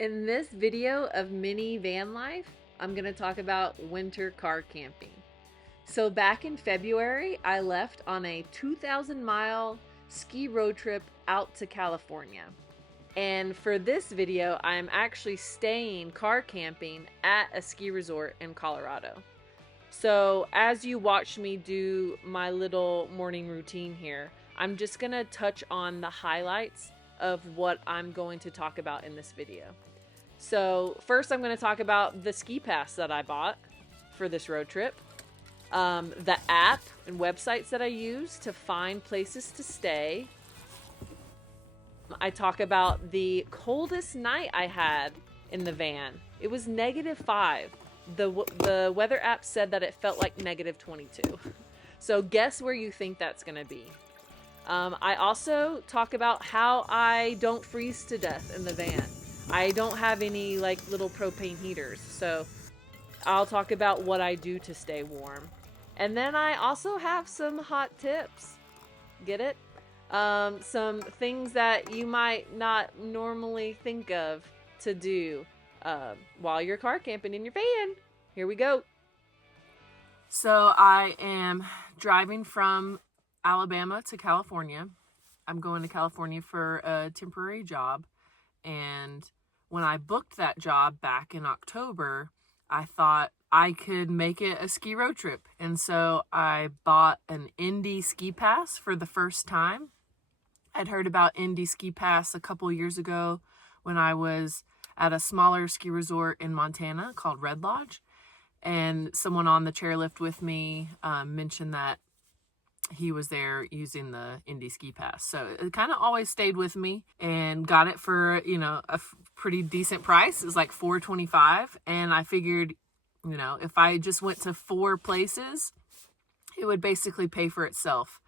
In this video of mini van life, I'm going to talk about winter car camping. So back in February, I left on a 2,000-mile ski road trip out to California. And for this video, I'm actually staying car camping at a ski resort in Colorado. So as you watch me do my little morning routine here, I'm just going to touch on the highlights of what I'm going to talk about in this video. So first I'm going to talk about the ski pass that I bought for this road trip, the app and websites that I use to find places to stay. I talk about the coldest night I had in the van. It was -5. The weather app said that it felt like -22. So guess where you think that's going to be. I also talk about how I don't freeze to death in the van. I don't have any like little propane heaters, so I'll talk about what I do to stay warm. And then I also have some hot tips. Get it? Some things that you might not normally think of to do while you're car camping in your van. Here we go. So I am driving from Alabama to California. I'm going to California for a temporary job, and when I booked that job back in October, I thought I could make it a ski road trip. And so I bought an Indy Ski Pass for the first time. I'd heard about Indy Ski Pass a couple years ago when I was at a smaller ski resort in Montana called Red Lodge. And someone on the chairlift with me mentioned that he was there using the Indy Ski Pass. So it kind of always stayed with me, and got it for, a pretty decent price. It was like $425. And I figured, if I just went to 4 places, it would basically pay for itself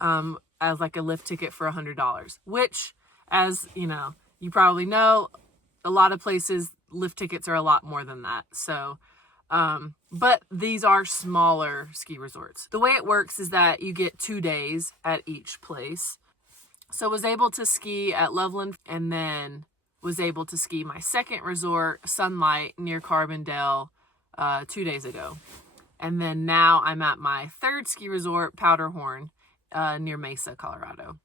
as like a lift ticket for $100, which, as you probably know, a lot of places lift tickets are a lot more than that. So but these are smaller ski resorts. The way it works is that you get 2 days at each place. So I was able to ski at Loveland, and then was able to ski my second resort, Sunlight, near Carbondale, 2 days ago. And then now I'm at my third ski resort, Powderhorn, near Mesa, Colorado.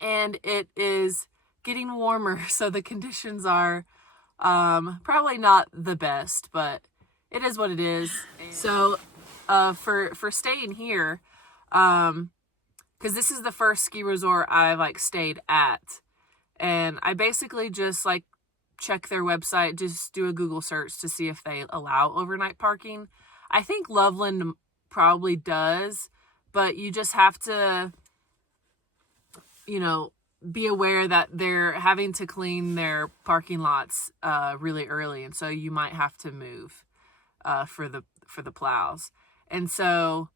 And it is getting warmer, so the conditions are probably not the best, but it is what it is. So for staying here, because this is the first ski resort I've stayed at, and I basically just check their website, just do a Google search to see if they allow overnight parking. I think Loveland probably does, but you just have to, be aware that they're having to clean their parking lots really early, and so you might have to move for the plows. And so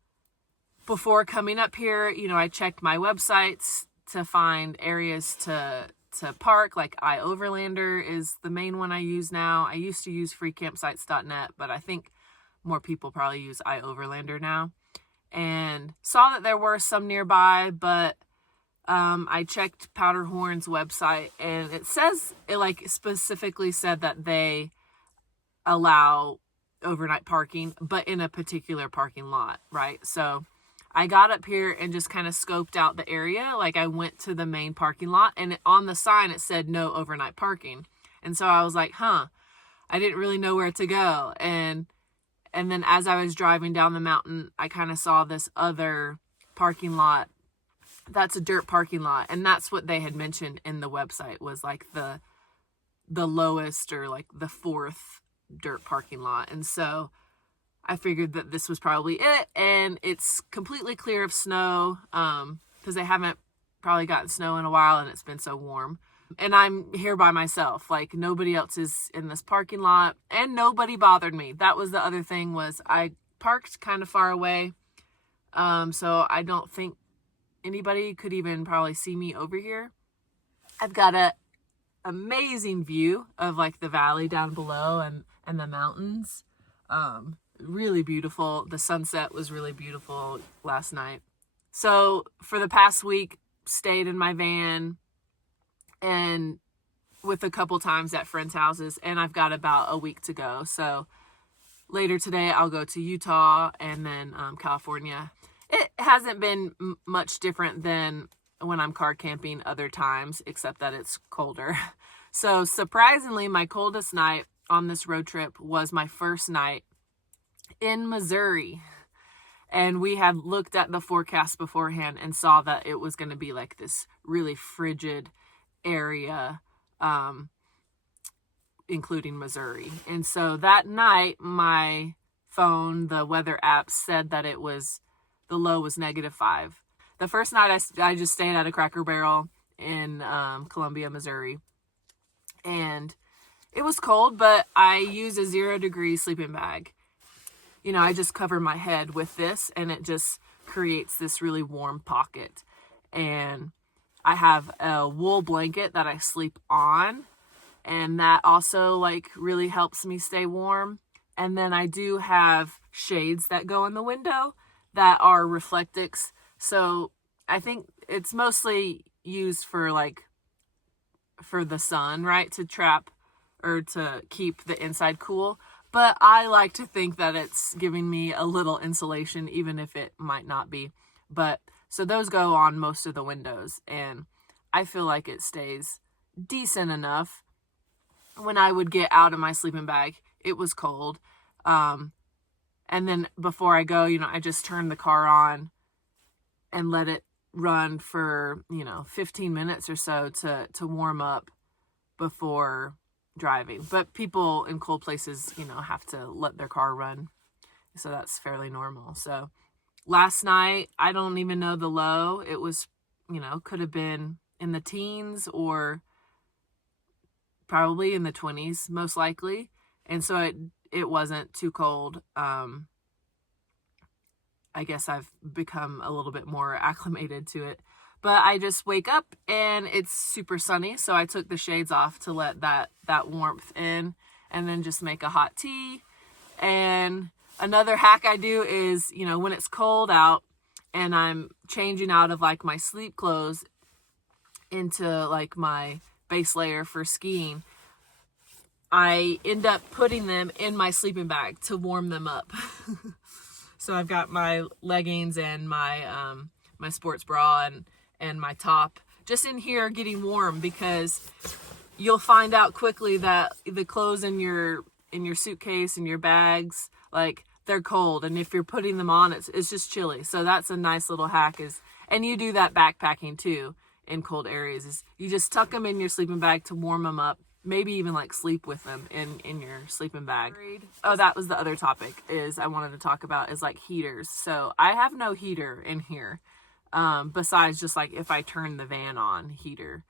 before coming up here, I checked my websites to find areas to park. Like iOverlander is the main one I use now. I used to use freecampsites.net, but I think more people probably use iOverlander now. And saw that there were some nearby, but I checked Powderhorn's website, and it specifically said that they allow overnight parking, but in a particular parking lot, right? So I got up here and just kind of scoped out the area. I went to the main parking lot, and on the sign it said no overnight parking. And so I was like, I didn't really know where to go. And then as I was driving down the mountain, I kind of saw this other parking lot. That's a dirt parking lot, and that's what they had mentioned in the website, was the lowest, or the 4th dirt parking lot. And so I figured that this was probably it, and it's completely clear of snow, because they haven't probably gotten snow in a while, and it's been so warm. And I'm here by myself. Nobody else is in this parking lot, and nobody bothered me. That was the other thing, was I parked kind of far away, so I don't think anybody could even probably see me over here. I've got a amazing view of the valley down below and the mountains. Really beautiful. The sunset was really beautiful last night. So for the past week, stayed in my van, and with a couple times at friends' houses, and I've got about a week to go. So later today, I'll go to Utah and then California. It hasn't been much different than when I'm car camping other times, except that it's colder. So surprisingly, my coldest night on this road trip was my first night in Missouri. And we had looked at the forecast beforehand and saw that it was going to be like this really frigid area, including Missouri. And so that night, my phone, the weather app, said that the low was -5. The first night I just stayed at a Cracker Barrel in Columbia, Missouri. And it was cold, but I used a 0-degree sleeping bag. You know, I just cover my head with this, and it just creates this really warm pocket. And I have a wool blanket that I sleep on, and that also like really helps me stay warm. And then I do have shades that go in the window that are reflectix. So I think it's mostly used for the sun, right? To trap or to keep the inside cool. But I like to think that it's giving me a little insulation, even if it might not be. But so those go on most of the windows, and I feel like it stays decent enough. When I would get out of my sleeping bag, it was cold. And then before I go, I just turn the car on and let it run for, 15 minutes or so to warm up before driving. But people in cold places, have to let their car run. So that's fairly normal. So last night, I don't even know the low. It was, could have been in the teens or probably in the 20s, most likely. And so it wasn't too cold. I guess I've become a little bit more acclimated to it. But I just wake up and it's super sunny. So I took the shades off to let that warmth in, and then just make a hot tea. And another hack I do is, when it's cold out and I'm changing out of like my sleep clothes into like my base layer for skiing, I end up putting them in my sleeping bag to warm them up. So I've got my leggings and my my sports bra and my top just in here getting warm, because you'll find out quickly that the clothes in your suitcase and your bags, like, they're cold, and if you're putting them on, it's just chilly. So that's a nice little hack. And you do that backpacking too in cold areas, is you just tuck them in your sleeping bag to warm them up. Maybe even like sleep with them in your sleeping bag. Oh, that was the other topic is I wanted to talk about is like heaters. So I have no heater in here, besides just like if I turn the van on heater.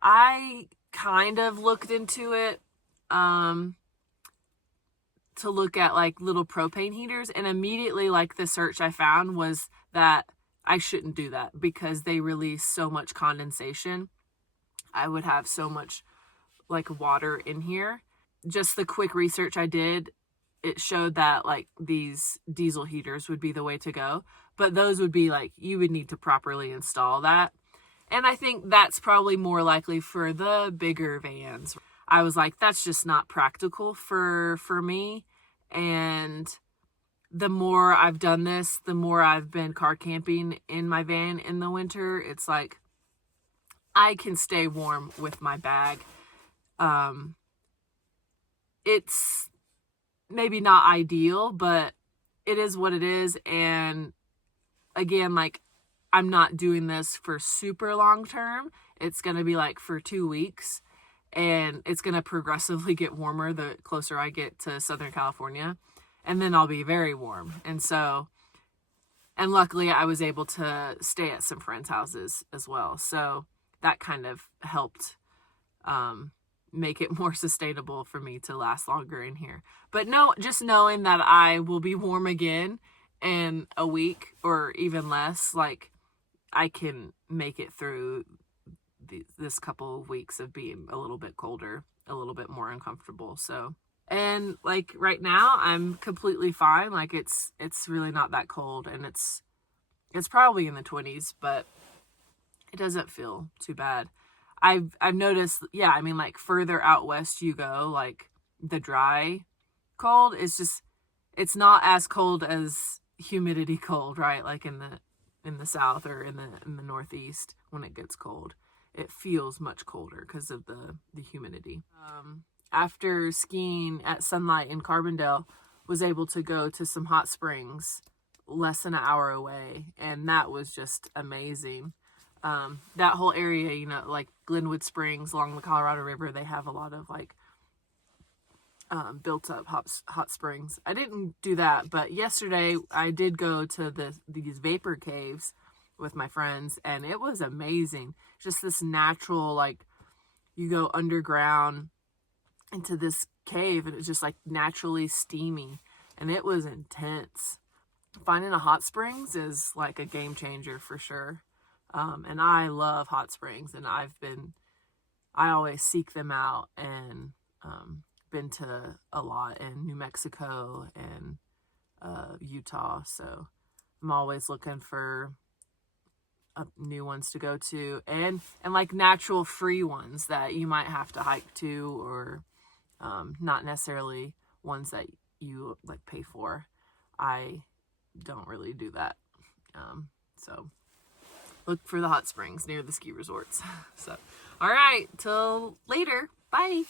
I kind of looked into it to look at like little propane heaters, and immediately like the search I found was that I shouldn't do that because they release so much condensation. I would have so much like water in here. Just the quick research I did, it showed that like these diesel heaters would be the way to go, but those would be like, you would need to properly install that. And I think that's probably more likely for the bigger vans. I was like, that's just not practical for me. And the more I've done this, the more I've been car camping in my van in the winter, it's like I can stay warm with my bag. It's maybe not ideal, but it is what it is. And again, like, I'm not doing this for super long term. It's going to be like for 2 weeks, and it's going to progressively get warmer the closer I get to Southern California, and then I'll be very warm. And luckily I was able to stay at some friends' houses as well. So that kind of helped, make it more sustainable for me to last longer in here. But no, just knowing that I will be warm again in a week or even less, like, I can make it through this couple of weeks of being a little bit colder, a little bit more uncomfortable. So, and like right now I'm completely fine. Like it's really not that cold, and it's probably in the 20s, but it doesn't feel too bad. I've noticed, yeah, I mean, like further out west you go, like the dry cold is just, it's not as cold as humidity cold, right? Like in the south or in the northeast when it gets cold, it feels much colder because of the humidity. After skiing at Sunlight in Carbondale, was able to go to some hot springs less than an hour away, and that was just amazing. That whole area, you know, like Glenwood Springs along the Colorado River, they have a lot of like built up hot springs. I didn't do that, but yesterday I did go to these vapor caves with my friends, and it was amazing. Just this natural, like, you go underground into this cave and it's just like naturally steamy, and it was intense. Finding a hot springs is like a game changer for sure. And I love hot springs, and I always seek them out, and been to a lot in New Mexico and Utah, so I'm always looking for new ones to go to, and like natural free ones that you might have to hike to, or not necessarily ones that you like pay for. I don't really do that. So look for the hot springs near the ski resorts. So, all right, till later. Bye.